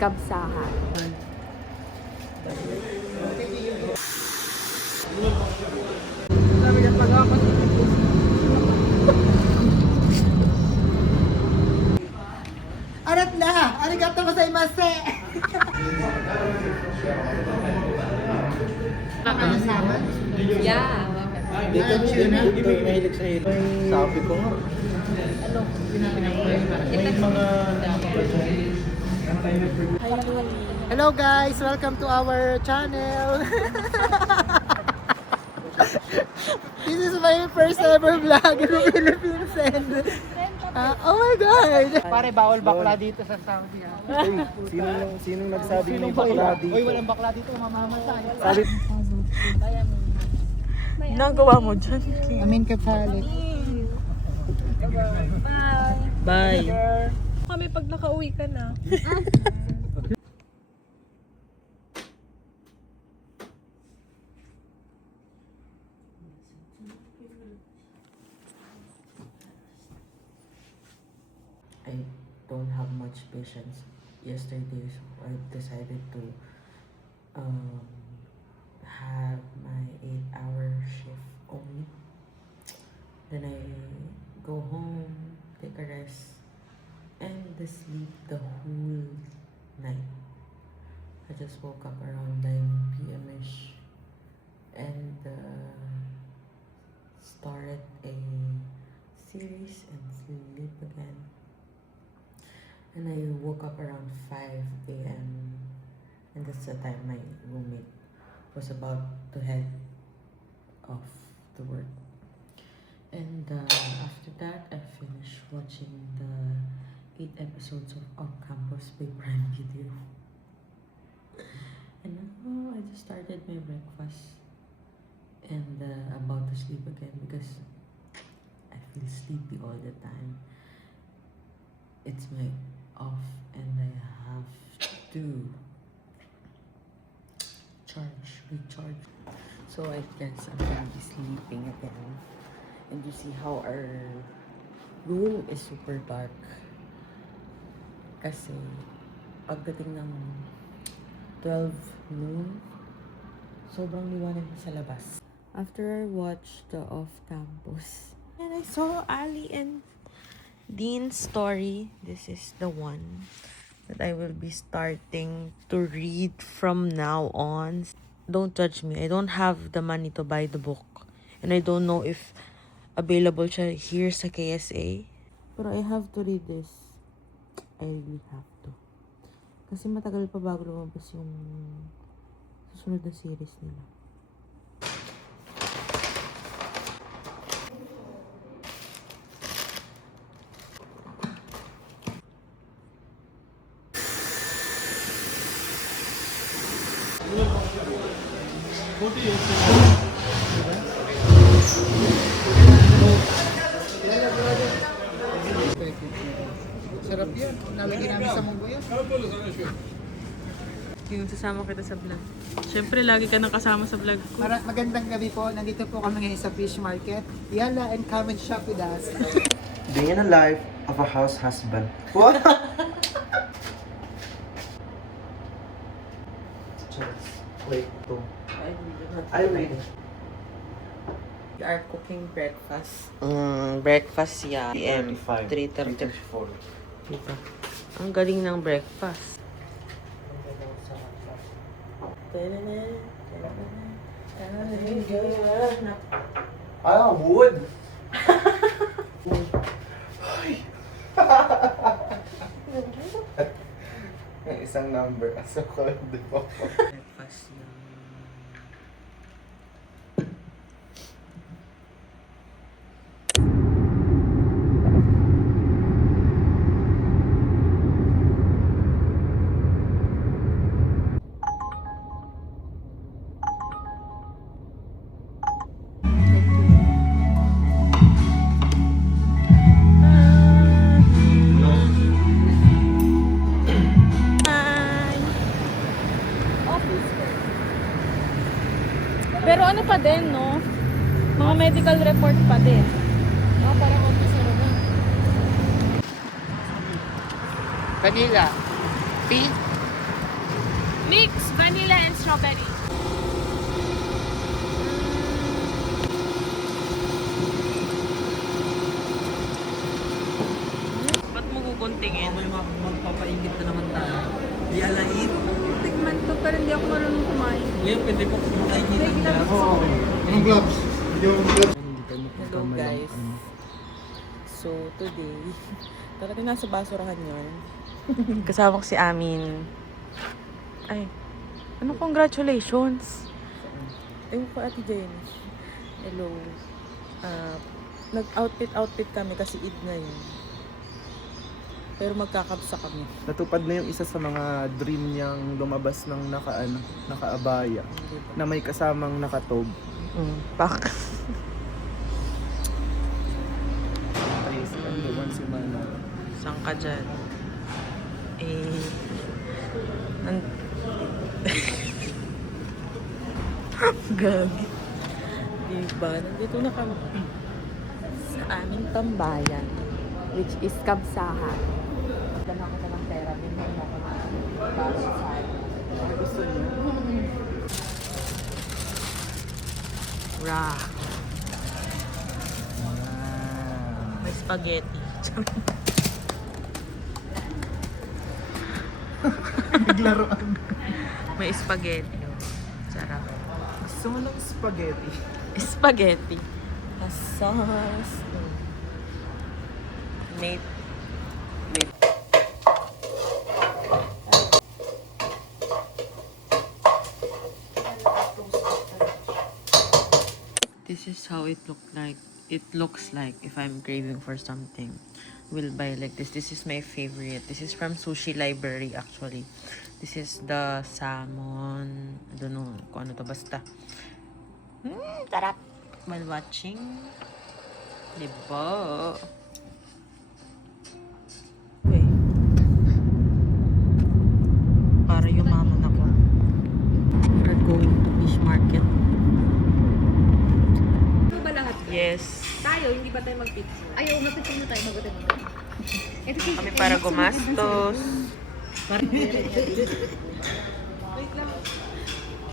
kabsahan. Arat na! Arigato gozaimasu! Yeah. Dito mahilig sa hito. Sabi ko nga. May mga Hello guys! Welcome to our channel! This is my first ever vlog in the Philippines and oh my God! Pare, bawal bakla dito sa Saudi. Sinong nagsabi may bakla dito? Uy, walang bakla dito, mamamatay. Sabi Nagawa mo dyan. Amin ka palit. Bye. Kami pag nakauwi ka na. I don't have much patience yesterday, so I decided to have my 8-hour shift only. Then I go home, take a rest, and sleep the whole night. I just woke up around 9 p.m.ish and started a series and sleep again. And I woke up around 5 a.m. and that's the time my roommate was about to head off to work. And after that, I finished watching the 8 episodes of On Campus by Prime Video. And now I just started my breakfast and about to sleep again because I feel sleepy all the time. It's my off and I have to recharge. So I guess I'm gonna be sleeping again. And you see how our room is super dark. Kasi pagdating ng 12 noon, sobrang liwanag na sa labas. After I watched the Off Campus, and I saw Ali and Dean's story. This is the one that I will be starting to read from now on. Don't judge me. I don't have the money to buy the book. And I don't know if available siya here sa KSA. Pero I have to read this. I really have to. Kasi matagal pa bago lumabas yung susunod na series nila. Sarap yan. Nalagyan namin sa munggo yan. Yung sasama kita sa vlog. Siyempre, lagi ka nang kasama sa vlog ko. Magandang gabi po. Nandito po kami ngayon sa fish market. Yala and come and shop with us. Day in a life of a house husband. What? Wait, two. I read. We are cooking breakfast. Breakfast, yeah. PM. 3:30. 3:34. Diba? Ang galing ng breakfast. Ah, wood! Ay! Yung isang number. Asa ko, di ba? Breakfast, yeah. Pero ano pa din, no? Mga medical report pa din. Parang officer na. Vanilla. Tea? Mix vanilla and strawberry. Ba't mo kukuntingin? May magpapaingit na naman tayo. Di alain. Tikman to pero hindi ako marunong kumain. Ngayon, pwede po kumaingitan niya. Anong gloves? Yung gloves. Hello guys. So today, talaga nasa basurahan yun. Kasama ko si Amin. Ay, ano congratulations? Ayun po Ate Jenny. Hello. Nag-outfit kami kasi Eid na yun. Pero magkakabsa kami. Natupad na yung isa sa mga dream niyang lumabas ng nakaabaya na may kasamang nakatob. Pak. Ayos, ano naman si Mana. Saan ka dyan? Gagi. Diba? Nandito na kami sa aming tambayan, which is Kabsahan. Dala ko ng pera, binigyan mo ko na para sa akin. Ano gusto niyo? Ra. May spaghetti. Naglaruan. May spaghetti. Sarap. Gusto mo ng spaghetti? Spaghetti. A sauce. Made with this is how it looks like if I'm craving for something. Will buy like this. This is my favorite. This is from Sushi Library actually. This is the salmon. I don't know kung ano to basta. Sarap. While watching. Diba? Okay. Para yumaman ako. We're going to fish market. Ano ba lahat? Yes. Tayo, hindi ba tayo mag-picture? Ayaw, mag-picture na tayo. Kami para gumastos.